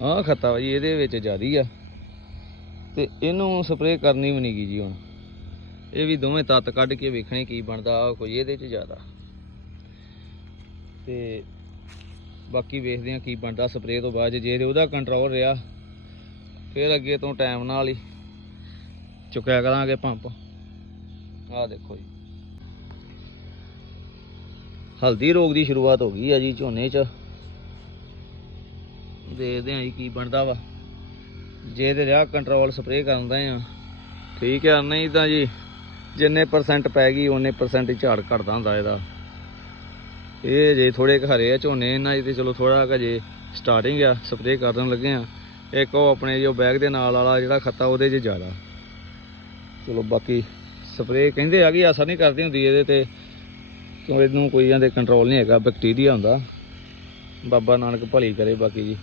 ਆਹ ਖੱਤਾ ਵਾ ਜੀ ਇਹਦੇ ਵਿੱਚ ਜ਼ਿਆਦੀ ਆ। ਤੇ ਇਹਨੂੰ ਸਪਰੇਅ ਕਰਨੀ ਵੀ ਨਹੀਂ ਗੀ ਜੀ ਹੁਣ। ਇਹ ਵੀ ਦੋਵੇਂ ਤੱਤ ਕੱਢ ਕੇ ਵੇਖਣੇ ਕੀ ਬਣਦਾ ਆ ਕੋਈ ਇਹਦੇ 'ਚ ਜ਼ਿਆਦਾ। ਤੇ ਬਾਕੀ ਵੇਖਦੇ ਆ ਕੀ ਬਣਦਾ ਸਪਰੇਅ ਤੋਂ ਬਾਅਦ 'ਚ। ਜੇ ਉਹਦਾ ਕੰਟਰੋਲ ਰਿਹਾ, ਫਿਰ ਅੱਗੇ ਤੋਂ ਟਾਈਮ ਨਾਲ ਹੀ ਚੁੱਕਿਆ ਕਰਾਂਗੇ ਪੰਪ ਆਹ ਦੇਖੋ ਜੀ। ਹਲਦੀ ਰੋਗ ਦੀ ਸ਼ੁਰੂਆਤ ਹੋ ਗਈ ਆ ਜੀ ਝੋਨੇ 'ਚ। ਦੇਖਦੇ ਆਂ ਜੀ ਕੀ ਬਣਦਾ ਵਾ। ਜੇ ਤੇ ਰਿਹਾ ਕੰਟਰੋਲ ਸਪਰੇਅ ਕਰਦਾ ਆ। ਠੀਕ ਆ, ਨਹੀਂ ਤਾਂ ਜੀ ਜਿੰਨੇ ਪਰਸੈਂਟ ਪੈ ਗਈ ਉਹਨੇ ਪਰਸੈਂਟ ਝਾੜ ਘਟਦਾ ਹੁੰਦਾ ਇਹਦਾ। ਇਹ ਜੇ ਥੋੜੇ ਕੁ ਹਰੇ ਆ ਝੋਨੇ, ਇਹਨਾਂ 'ਚ ਤੇ ਚਲੋ ਥੋੜਾ ਕੁ ਜੇ ਸਟਾਰਟਿੰਗ ਆ ਸਪਰੇਅ ਕਰਨ ਲੱਗੇ ਆ। ਇੱਕ ਉਹ ਆਪਣੇ ਜੋ ਬੈਗ ਦੇ ਨਾਲ ਵਾਲਾ ਜਿਹੜਾ ਖੱਤਾ, ਉਹਦੇ 'ਚ ਜ਼ਿਆਦਾ। ਚਲੋ ਬਾਕੀ ਸਪਰੇਅ ਕਹਿੰਦੇ ਆ ਕਿ ਅਸਰ ਨਹੀਂ ਕਰਦੀ ਹੁੰਦੀ ਇਹਦੇ ਤੇ। ਕਿਉਂ ਇਹਨੂੰ ਕੋਈ ਜਾਂਦੇ ਕੰਟਰੋਲ ਨਹੀਂ ਹੈਗਾ ਬੈਕਟੀਰੀਆ ਹੁੰਦਾ। ਬਾਬਾ ਨਾਨਕ ਭਲੀ ਕਰੇ ਬਾਕੀ ਜੀ।